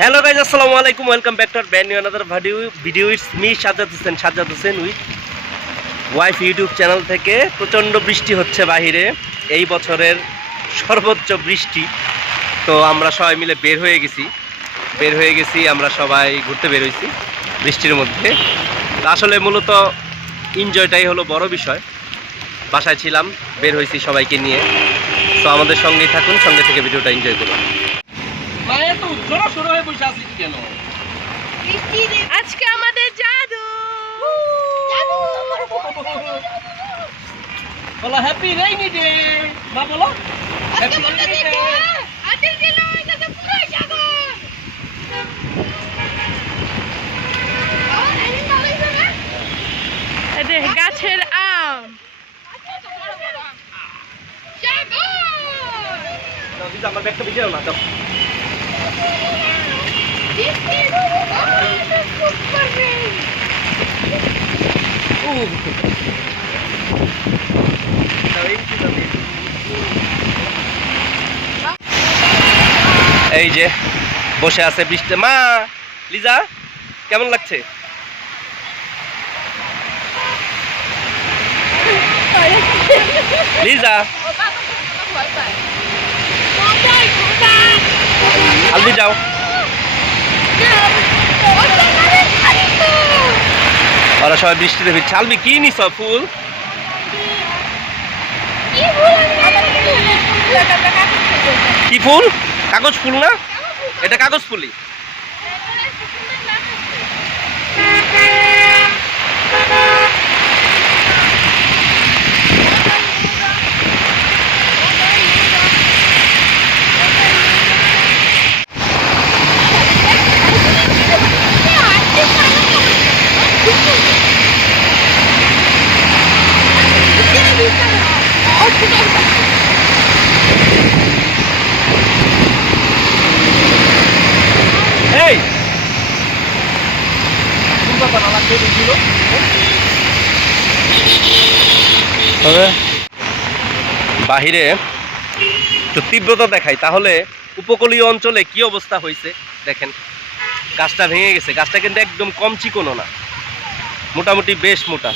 Hello guys আসসালামু আলাইকুম welcome back to our brand new another video video it's me Sajjad Hossain Sajjad Hossain with wife YouTube channel থেকে প্রচণ্ড বৃষ্টি হচ্ছে বাহিরে। এই বছরের সর্বোচ্চ বৃষ্টি। তো আমরা সবাই মিলে বের হয়ে গেছি। বের হয়ে গেছি, আমরা সবাই ঘুরতে বের হয়েছি বৃষ্টির মধ্যে। আসলে মূলত এনজয়টাই হলো বড় বিষয়। বাসায় ছিলাম, বের হয়েছি সবাইকে নিয়ে। তো আমাদের সঙ্গেই থাকুন, সঙ্গে থেকে ভিডিওটা এনজয় করুন মায়ে তো উজ্জ্বল শুরু হয়ে বসে আছিস কেন? আজকে আমাদের জাদু। বলো হ্যাপি রেইনি ডে না বলো হ্যাপি রেইনি ডে এটা গাছের আম। আমার ব্যাগটা ভিজে না দাও। এই যে বসে আছে বৃষ্টি মা লিজা কেমন লাগছে? লিজা। যাও। ওরা সবাই বৃষ্টিতে ভিজছে। আলবি কি নিস ফুল? কি ফুল? কাগজ ফুল না? এটা কাগজ ফুলই। এই বাহিরে তো তীব্রতা দেখাই, তাহলে উপকূলীয় অঞ্চলে কি অবস্থা হয়েছে দেখেন। গাছটা ভেঙে গেছে, গাছটা কিন্তু একদম কম চিকনো না। মোটামুটি বেশ মোটা।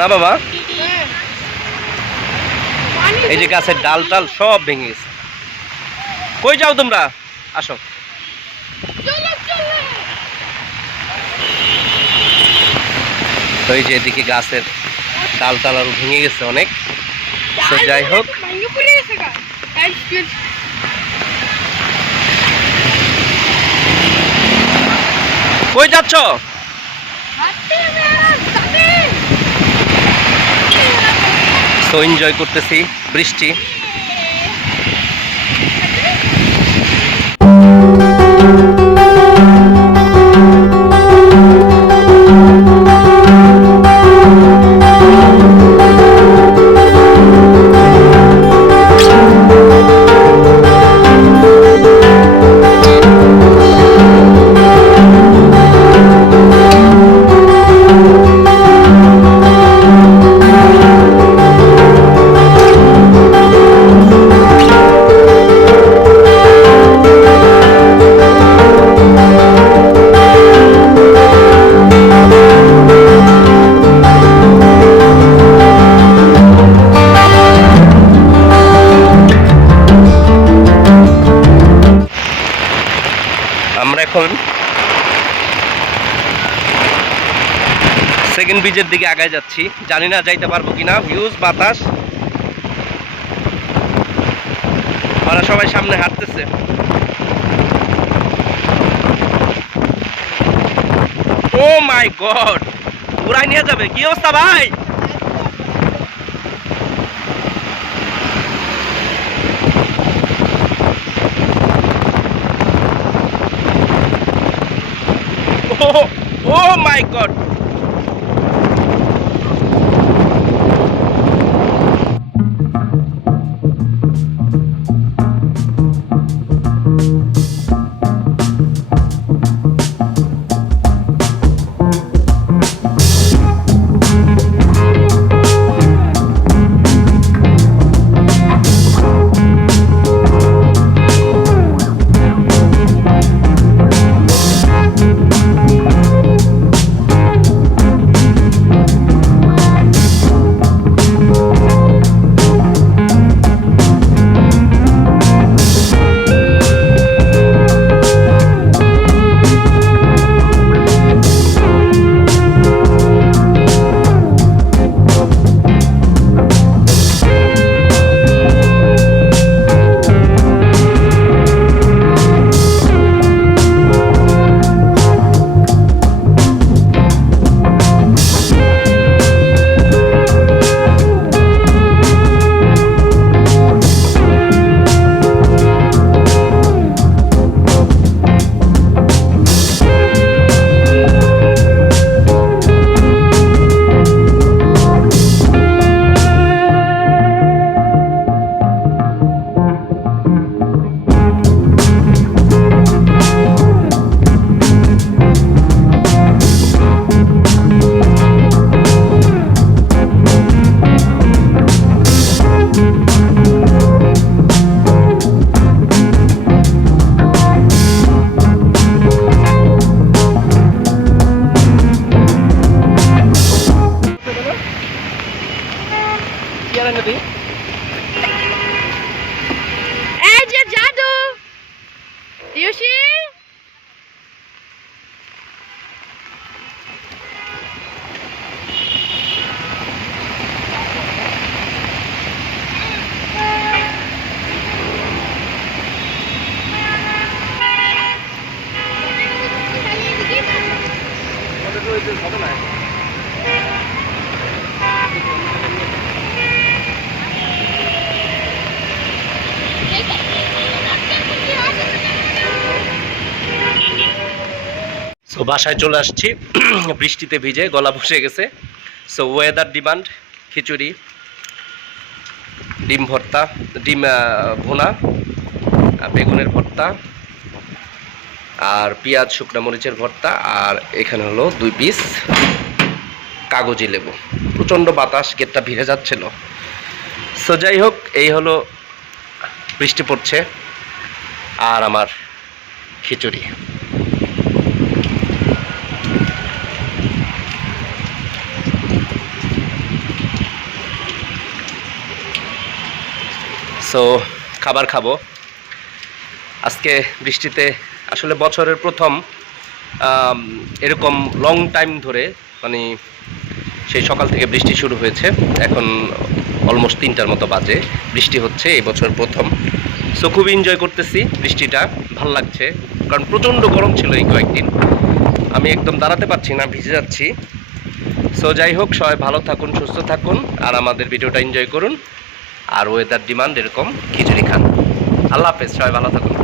না বাবা? এই যে গাছের ডাল টাল সব ভেঙে গেছে। কই যাও তোমরা? আসো। তো এই যে এদিকে গাছের ডাল টাল আরও ভেঙে গেছে অনেক। তো যাই হোক। কই যাচ্ছ? তো এনজয় করতেছি বৃষ্টি। ব্রিজের দিকে আগায় যাচ্ছি। জানি না যাইতে পারব কিনা। ভিউজ, বাতাস। ওরা সবাই সামনে হাঁটতেছে। Oh my God! উড়াই নিয়ে যাবে। কি অবস্থা ভাই? ও মাই গড! সো বাসায় চলে আসছি। বৃষ্টিতে ভিজে, গলা বসে গেছে। সো ওয়েদার ডিমান্ড খিচুড়ি, ডিম ভর্তা, ডিম ভুনা বেগুনের ভর্তা, আর পেঁয়াজ, শুকনো মরিচের ভর্তা, আর এখানে হলো দুই পিস কাগজি লেবু। প্রচণ্ড বাতাস, গেটটা ভিড়ে যাচ্ছিল। সো যাই হোক, এই হলো বৃষ্টি পড়ছে, আর আমার খিচুড়ি। সো খাবার খাব। আজকে বৃষ্টিতে আসলে বছরের প্রথম এরকম লং টাইম ধরে মানে সেই সকাল থেকে বৃষ্টি শুরু হয়েছে। এখন অলমোস্ট তিনটার মতো বাজে। বৃষ্টি হচ্ছে, এই বছর প্রথম। সো খুব এনজয় করতেছি বৃষ্টিটা। ভালো লাগছে। কারণ প্রচণ্ড গরম ছিল এই কয়েকদিন। আমি একদম দাঁড়াতে পারছি না, ভিজে যাচ্ছি। সো যাই হোক, সবাই ভালো থাকুন, সুস্থ থাকুন, আর আমাদের ভিডিওটা এনজয় করুন। আর ওয়েদার ডিমান্ড এরকম খিচুড়ি খান। আল্লাহ হাফেজ সবাই ভালো থাকুন।